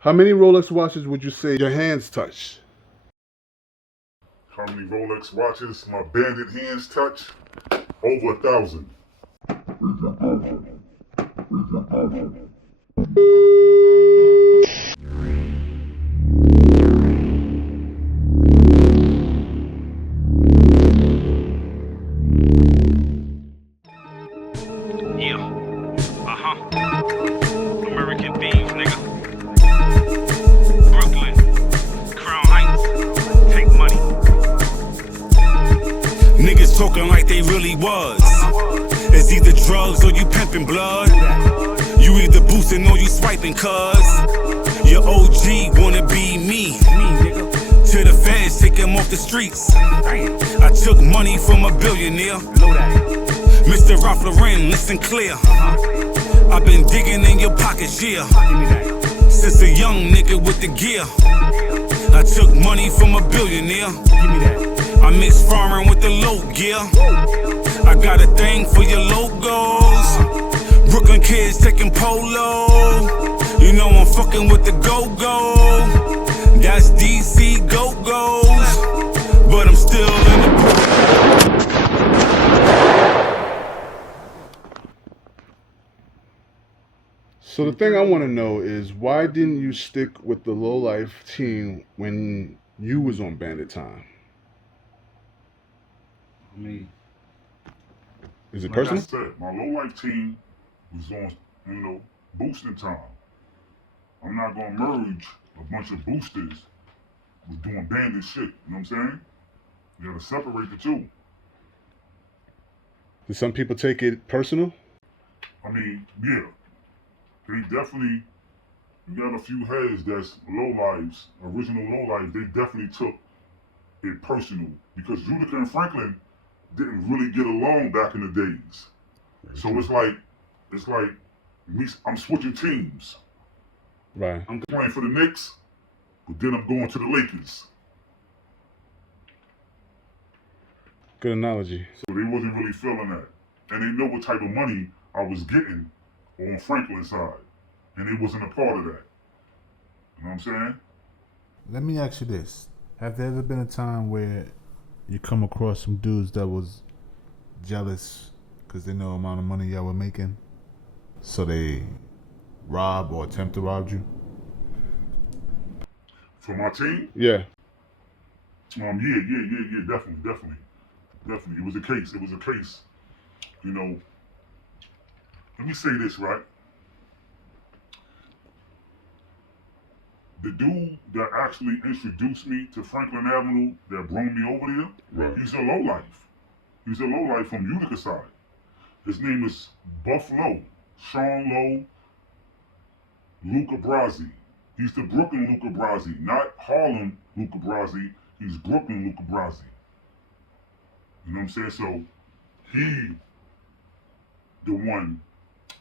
How many Rolex watches would you say your hands touch? How many Rolex watches my bandit hands touch? Over 1,000. Yeah. American themes, nigga. Brooklyn. Crown Heights. Take money. Niggas talking like they really was. It's either drugs or you pimping blood. You either boosting or you swiping, cuz your OG wanna be me. To the feds, take him off the streets. I took money from a billionaire. Mr. Ralph Lauren, listen clear. I've been digging in your pockets, yeah. Since a young nigga with the gear. I took money from a billionaire. I mix foreign with the low gear. I got a thing for your logos. Brooklyn kids taking polo. You know I'm fucking with the go-go. That's DC go-go's. But I'm still in the... So the thing I want to know is, why didn't you stick with the low-life team when you was on Bandit time? I mean, Is it Like personal? I said, my low-life team was on, boosting time. I'm not gonna merge a bunch of boosters with doing bandit shit. You know what I'm saying? You gotta separate the two. Did some people take it personal? I mean, yeah. They definitely, you got a few heads that's low-lives, original low-lives, they definitely took it personal. Because Judika and Franklin didn't really get along back in the days. So it's like me, I'm switching teams. Right. I'm playing for the Knicks, but then I'm going to the Lakers. Good analogy. So they wasn't really feeling that. And they know what type of money I was getting on Franklin's side. And they wasn't a part of that. You know what I'm saying? let me ask you this. Have there ever been a time where you come across some dudes that was jealous because they know the amount of money y'all were making? So they rob or attempt to rob you? For my team? Yeah. Yeah, definitely. It was a case. You know, let me say this, right? The dude that actually introduced me to Franklin Avenue, that brought me over there, right. He's a lowlife. He's a lowlife from Utica side. His name is Buffalo, Sean Lowe, Luca Brasi. He's the Brooklyn Luca Brasi, not Harlem Luca Brasi. He's Brooklyn Luca Brasi. You know what I'm saying? So he, the one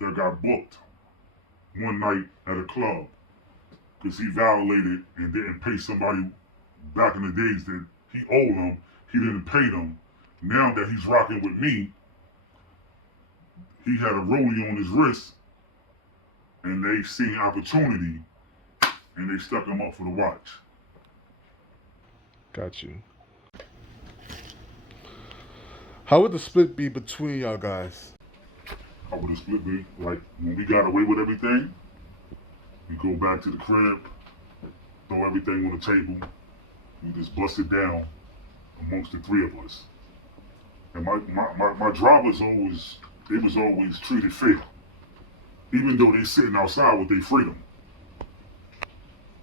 that got booked one night at a club because he violated and didn't pay somebody back in the days that he owed them. He didn't pay them. Now that he's rocking with me, he had a rollie on his wrist, and they seen opportunity, and they stuck him up for the watch. Got you. How would the split be between y'all guys? How would the split be? Like, when we got away with everything, we go back to the crib, throw everything on the table, we just bust it down amongst the three of us. And my drivers was always treated fair, even though they sitting outside with their freedom.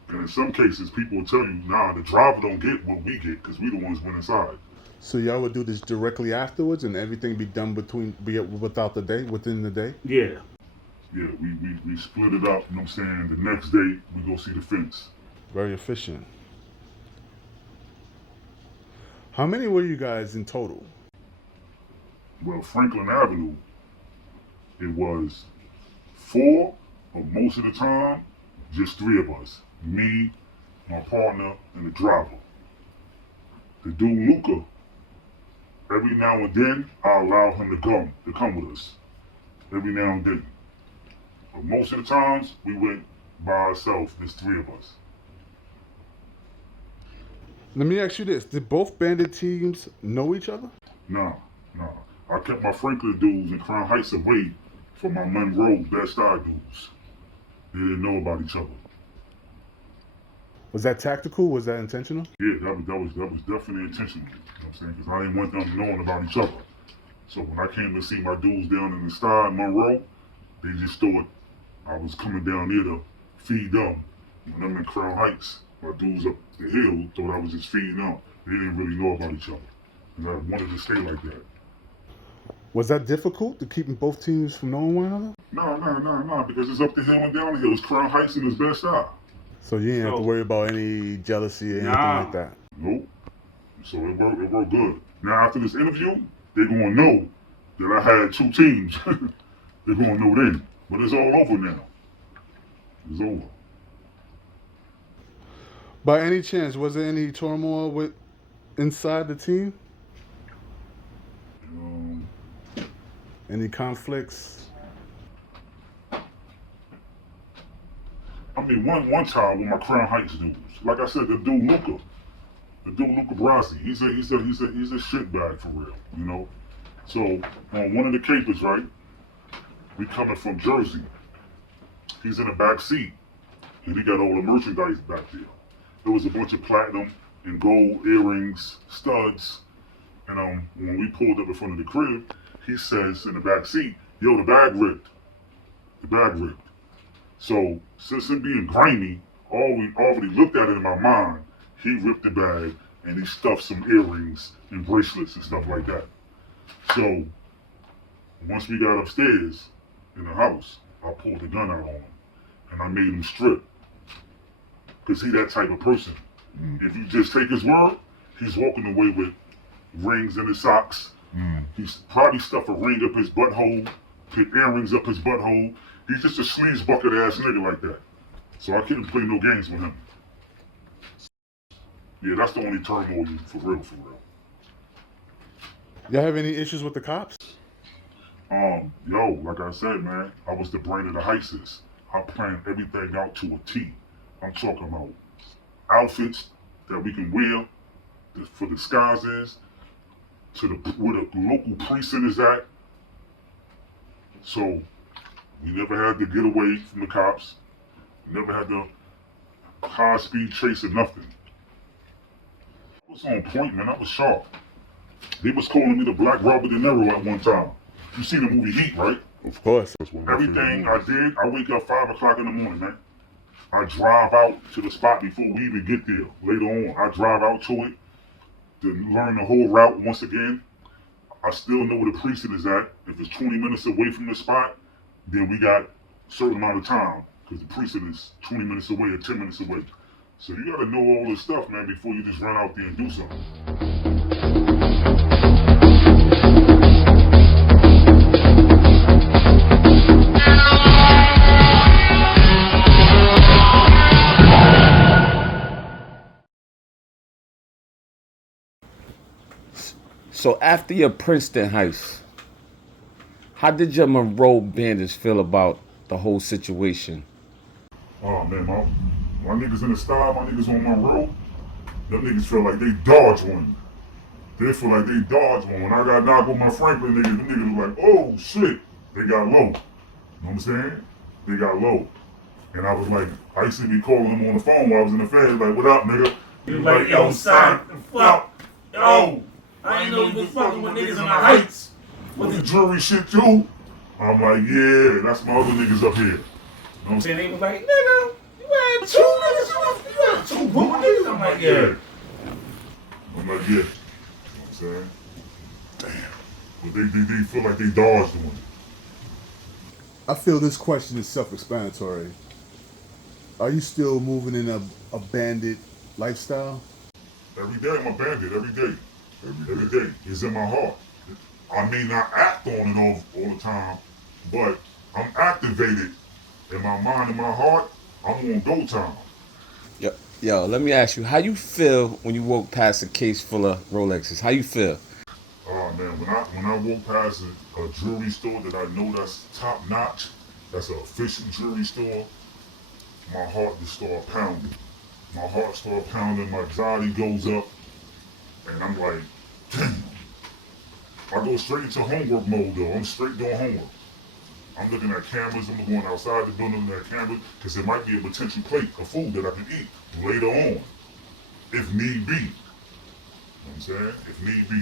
And in some cases, people will tell you, nah, the driver don't get what we get because we the ones went inside. So y'all would do this directly afterwards, and everything be done within the day? Yeah. Yeah, we split it up, you know what I'm saying? The next day, we go see the fence. Very efficient. How many were you guys in total? Well, Franklin Avenue, it was 4, but most of the time, just 3 of us. Me, my partner, and the driver. The dude Luca, every now and then, I allow him to come with us. Every now and then. But most of the times, we went by ourselves. There's 3 of us. Let me ask you this: did both Bandit teams know each other? Nah. I kept my Franklin dudes and Crown Heights away from my Monroe Best Eye dudes. They didn't know about each other. Was that tactical? Was that intentional? Yeah, that was definitely intentional. You know what I'm saying? Because I didn't want them knowing about each other. So when I came to see my dudes down in the star in Monroe, they just thought I was coming down there to feed them. When I'm in Crown Heights, my dudes up the hill thought I was just feeding them. They didn't really know about each other. And I wanted to stay like that. Was that difficult to keeping both teams from knowing one another? No, because it's up the hill and down the hill. It's Crown Heights and it's Best Eye. So you didn't have to worry about any jealousy or anything like that? Nope. So it worked good. Now after this interview, they're gonna know that I had 2 teams. They're gonna know then. But it's all over now. It's over. By any chance, was there any turmoil inside the team? Any conflicts? I mean, one time with my Crown Heights dudes. Like I said, the dude Luca Brasi, he's a shitbag for real, you know. So on one of the capers, right, we coming from Jersey. He's in the back seat, and he got all the merchandise back there. There was a bunch of platinum and gold earrings, studs, and when we pulled up in front of the crib, he says in the back seat, "Yo, the bag ripped. The bag ripped." So since him being grimy, already looked at it in my mind. He ripped the bag and he stuffed some earrings and bracelets and stuff like that. So once we got upstairs in the house, I pulled the gun out on him and I made him strip. Cause he that type of person. If you just take his word, he's walking away with rings in his socks. He's probably stuffed a ring up his butthole, put earrings up his butthole. He's just a sleaze bucket ass nigga like that. So I couldn't play no games with him. Yeah, that's the only turmoil for real. Y'all have any issues with the cops? Yo, like I said, man, I was the brain of the heists. I planned everything out to a T. I'm talking about outfits that we can wear for disguises, to where the local precinct is at. So we never had to get away from the cops. Never had to high-speed chase or nothing. I was on point, man. I was sharp. They was calling me the Black Robert De Niro at one time. You seen the movie Heat, right? Of course. Everything I did, I wake up 5 o'clock in the morning, man. I drive out to the spot before we even get there. Later on, I drive out to it to learn the whole route once again. I still know where the precinct is at. If it's 20 minutes away from the spot, then we got a certain amount of time because the precinct is 20 minutes away or 10 minutes away. So you gotta know all this stuff, man, before you just run out there and do something. So after your Princeton heist, how did your Monroe bandits feel about the whole situation? Oh man, my niggas in the style, my niggas on Monroe, them niggas feel like they dodged one. They feel like they dodged one. When I got knocked with my Franklin niggas, them niggas were like, oh shit, they got low. You know what I'm saying? They got low. And I was like, I used to be calling them on the phone while I was in the fan, like, what up, nigga? He was like, yo, son, fuck, yo. I ain't know you was fucking with niggas in the heights. With the jury shit too? I'm like, yeah, that's my other niggas up here. You know what I'm saying? And he was like, nigga, you had 2 niggas, you had 2 group of niggas. I'm like, yeah. I'm like, yeah. You know what I'm saying? Damn. But they feel like they dodged one. I feel this question is self-explanatory. Are you still moving in a bandit lifestyle? Every day I'm a bandit, every day. Every day. It's in my heart. I may not act on and off all the time, but I'm activated in my mind and my heart. I'm on go time. Yo, let me ask you, how you feel when you walk past a case full of Rolexes? How you feel? Oh man, when I walk past a jewelry store that I know that's top notch, that's an official jewelry store, my heart just started pounding. My heart started pounding, my anxiety goes up, and I'm like, damn. I go straight into homework mode though. I'm straight doing homework. I'm looking at cameras, I'm going outside the building looking at cameras, because there might be a potential plate of food that I can eat later on, if need be. You know what I'm saying? If need be.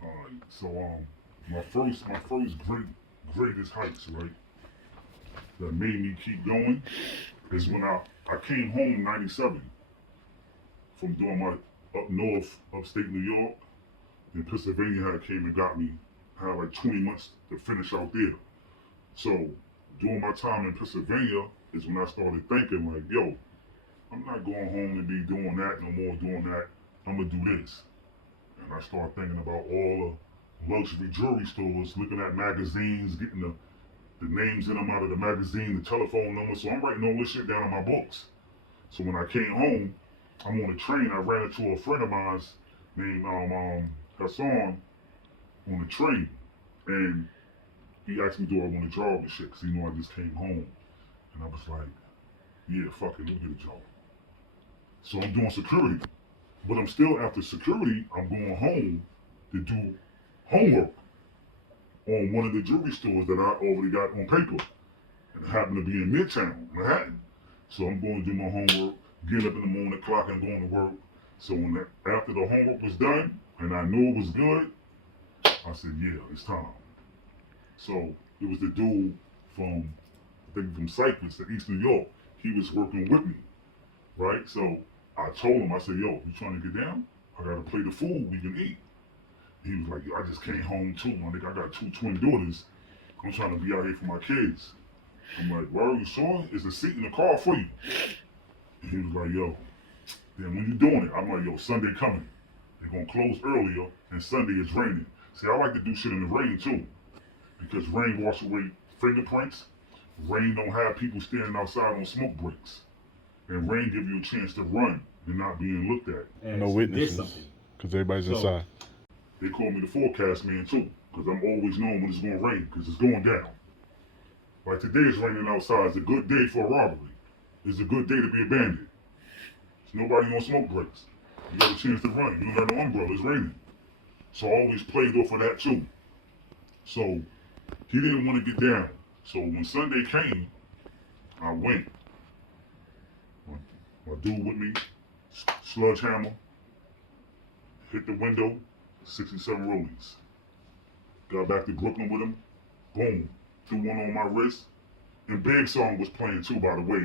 Alright, so my first greatest heights, right, that made me keep going is when I came home in '97 from doing my up north, upstate New York, and Pennsylvania had came and got me. I had like 20 months to finish out there. So during my time in Pennsylvania is when I started thinking like, yo, I'm not going home and be doing that no more, doing that. I'm gonna do this. And I started thinking about all the luxury jewelry stores, looking at magazines, getting the names in them out of the magazine, the telephone numbers. So I'm writing all this shit down in my books. So when I came home, I'm on a train. I ran into a friend of mine named Hassan on the train, and he asked me, do I want a job and shit, because he knew I just came home. And I was like, yeah, fuck it, let me get a job. So I'm doing security. But I'm still, after security, I'm going home to do homework on one of the jewelry stores that I already got on paper. And it happened to be in Midtown, Manhattan. So I'm going to do my homework, get up in the morning, clock and going to work. So after the homework was done, and I knew it was good, I said, yeah, it's time. So it was the dude from, I think from Cypress to East New York. He was working with me, right? So I told him, I said, yo, you trying to get down? I got a plate of food we can eat. He was like, yo, I just came home too, my nigga. I got 2 twin daughters. I'm trying to be out here for my kids. I'm like, where are you sure? Is a seat in the car for you? And he was like, yo, then when you doing it? I'm like, yo, Sunday coming. They're gonna close earlier, and Sunday is raining. See, I like to do shit in the rain too, because rain wash away fingerprints. Rain don't have people standing outside on smoke breaks. And rain give you a chance to run and not being looked at. And no witnesses, because everybody's inside. They call me the forecast man too, because I'm always knowing when it's gonna rain, because it's going down. Like today it's raining outside. It's a good day for a robbery. It's a good day to be a bandit. There's nobody on smoke breaks. You got a chance to run. You don't got no umbrella. It's raining. So I always played off of that too. So he didn't want to get down. So when Sunday came, I went. My dude with me, sledgehammer, hit the window, 67 rollies. Got back to Brooklyn with him, boom, threw one on my wrist. And Big song was playing too, by the way.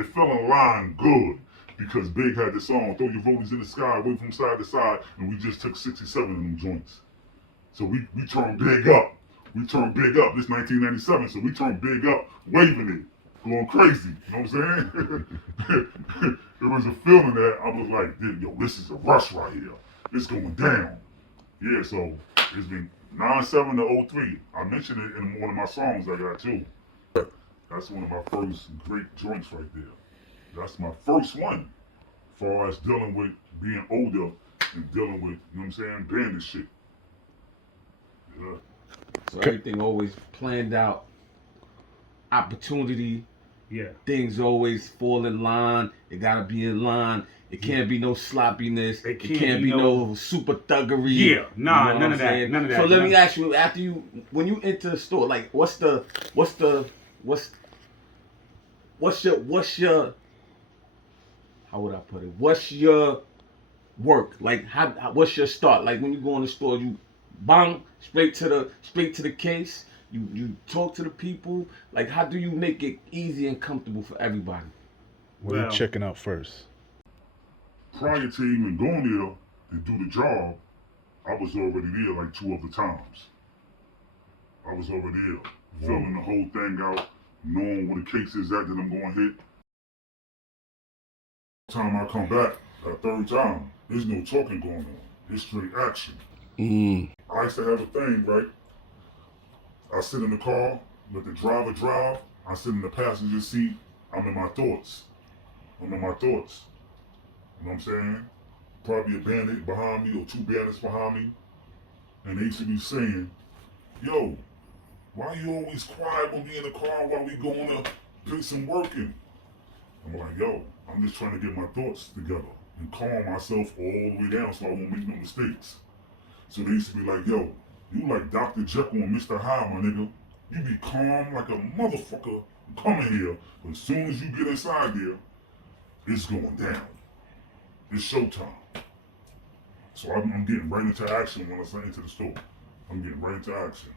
It fell in line good, because Big had the song, throw your rollies in the sky, wave from side to side, and we just took 67 of them joints. So we turned Big up. We turned Big up. This 1997, so we turned Big up, waving it, going crazy. You know what I'm saying? It was a feeling that I was like, yo, this is a rush right here. It's going down. Yeah, so it's been 97 to 03. I mentioned it in one of my songs I got too. That's one of my first great joints right there. That's my first one, as far as dealing with being older and dealing with, you know what I'm saying, bandit shit. Yeah. So everything always planned out. Opportunity. Yeah. Things always fall in line. It gotta be in line. It can't be no sloppiness. It can't be no super thuggery. Yeah, nah, you know none of that. None of that. So let me ask you, when you enter the store, like what's your how would I put it? What's your work? Like what's your start? Like when you go in the store, you bang straight to the case. You talk to the people. Like how do you make it easy and comfortable for everybody? What are you checking out first? Prior to even going there to do the job, I was already there like 2 other times. I was already there, filling the whole thing out, knowing what the case is at that I'm going to hit. Time I come back, that 3rd time, there's no talking going on. It's straight action. I used to have a thing, right? I sit in the car, let the driver drive. I sit in the passenger seat. I'm in my thoughts. I'm in my thoughts. You know what I'm saying? Probably a bandit behind me or two bandits behind me. And they used to be saying, yo, why you always quiet when we in the car while we going to put some work in? I'm like, yo, I'm just trying to get my thoughts together and calm myself all the way down so I won't make no mistakes. So they used to be like, yo, you like Dr. Jekyll and Mr. Hyde, my nigga. You be calm like a motherfucker coming here, but as soon as you get inside there, it's going down. It's showtime. So I'm getting right into action when I say into the store. I'm getting right into action.